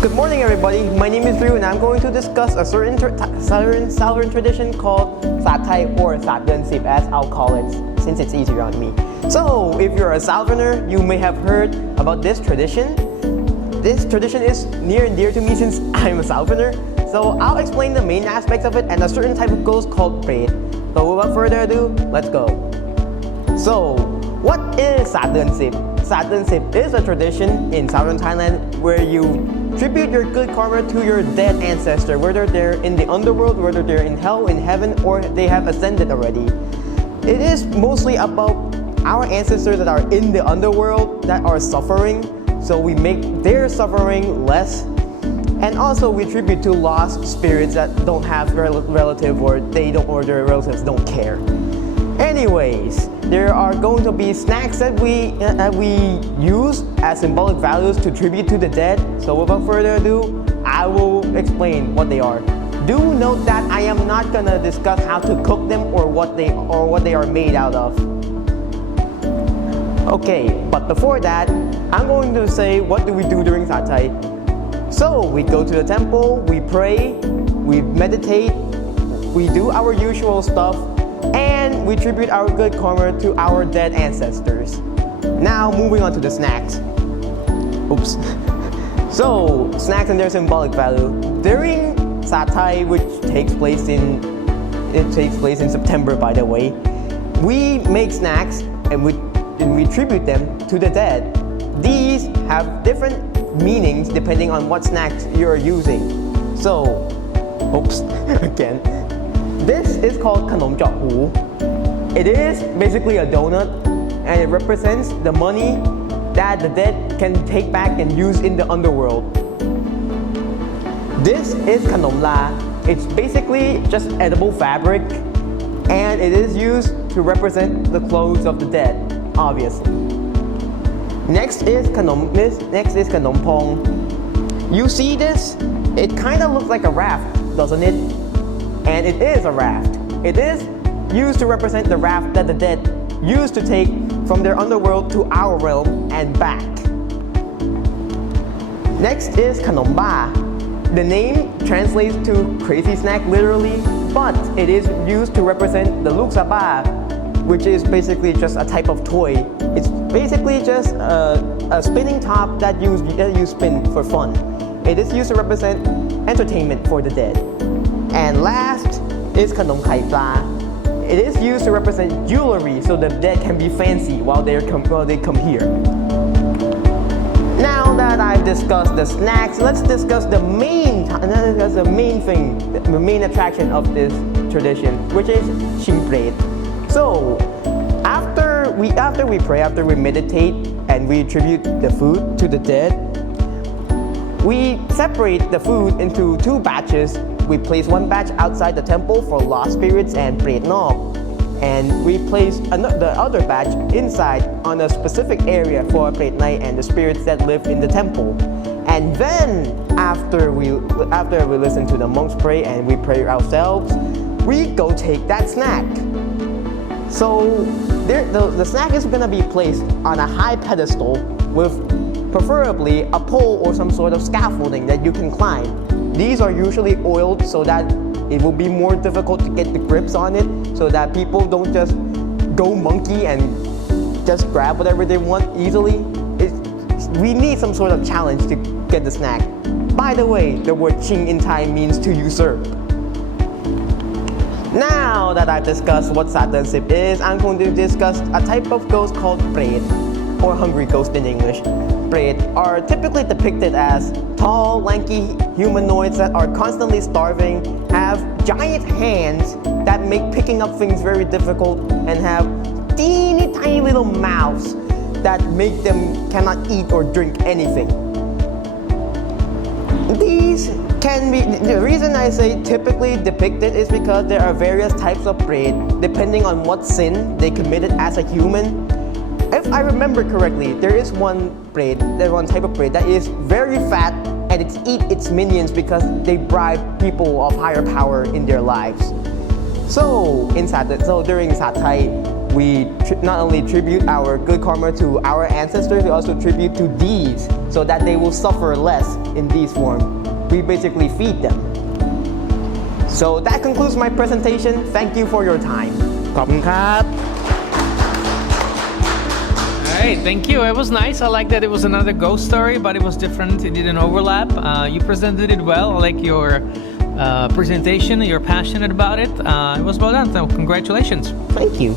Good morning, everybody. My name is Ryu, and I'm going to discuss a certain southern tradition called Sat Thai, or Sat Dön Sip, as I'll call it, since it's easier on me. So, if you're a southerner, you may have heard about this tradition. This tradition is near and dear to me since I'm a southerner. So, I'll explain the main aspects of it and a certain type of ghost called Pret. So, without further ado, let's go. So, what is Sat Dön Sip? Sat Dön Sip is a tradition in southern Thailand where you tribute your good karma to your dead ancestor, whether they're in the underworld, whether they're in hell, in heaven, or they have ascended already. It is mostly about our ancestors that are in the underworld that are suffering, so we make their suffering less. And also we tribute to lost spirits that don't have relative, or their relatives don't care. Anyways, there are going to be snacks that we use as symbolic values to tribute to the dead. So without further ado, I will explain what they are. Do note that I am not gonna discuss how to cook them or what they are made out of. Okay, but before that, I'm going to say what do we do during Sat Thai. So we go to the temple, we pray, we meditate, we do our usual stuff, and we tribute our good karma to our dead ancestors. Now, moving on to the snacks. Oops. So, snacks and their symbolic value. During Sat Thai, which takes place in September, by the way, we make snacks and we tribute them to the dead. These have different meanings depending on what snacks you're using. So, oops, again. This is called Khanom Jok Hu. It is basically a donut, and it represents the money that the dead can take back and use in the underworld. This is Khanom La. It's basically just edible fabric, and it is used to represent the clothes of the dead, obviously. Next is Khanom Pong. You see this? It kind of looks like a raft, doesn't it? And it is a raft. It is used to represent the raft that the dead used to take from their underworld to our realm and back. Next is Khanom Ba. The name translates to crazy snack literally, but it is used to represent the Luk Saba, which is basically just a type of toy. It's basically just a spinning top that you spin for fun. It is used to represent entertainment for the dead. And last is Khanom Khai Pla. It is used to represent jewelry so the dead can be fancy while they come here. Now that I've discussed the snacks, let's discuss the main attraction of this tradition, which is Pret. So, after we pray, after we meditate, and we tribute the food to the dead, we separate the food into two batches. We place one batch outside the temple for lost spirits and Pret Nok, and we place the other batch inside on a specific area for Pret Night and the spirits that live in the temple. And then after we listen to the monks pray and we pray ourselves, we go take that snack. So the snack is going to be placed on a high pedestal with preferably a pole or some sort of scaffolding that you can climb. These are usually oiled so that it will be more difficult to get the grips on it, so that people don't just go monkey and just grab whatever they want easily. We need some sort of challenge to get the snack. By the way, the word Ching in Thai means to usurp. Now that I've discussed what Sat Dön Sip is, I'm going to discuss a type of ghost called Pret, or hungry ghost in English. Pret are typically depicted as tall, lanky humanoids that are constantly starving, have giant hands that make picking up things very difficult, and have teeny tiny little mouths that make them cannot eat or drink anything. These can be, the reason I say typically depicted is because there are various types of braid depending on what sin they committed as a human. If I remember correctly, there is one type of braid that is very fat and it eats its minions because they bribe people of higher power in their lives. So during Sathai, we not only tribute our good karma to our ancestors, we also tribute to these so that they will suffer less in these form. We basically feed them. So that concludes my presentation. Thank you for your time. ขอบคุณครับ Alright, thank you. It was nice. I like that it was another ghost story, but it was different. It didn't overlap. You presented it well. I like your presentation. You're passionate about it. It was well done. So congratulations. Thank you.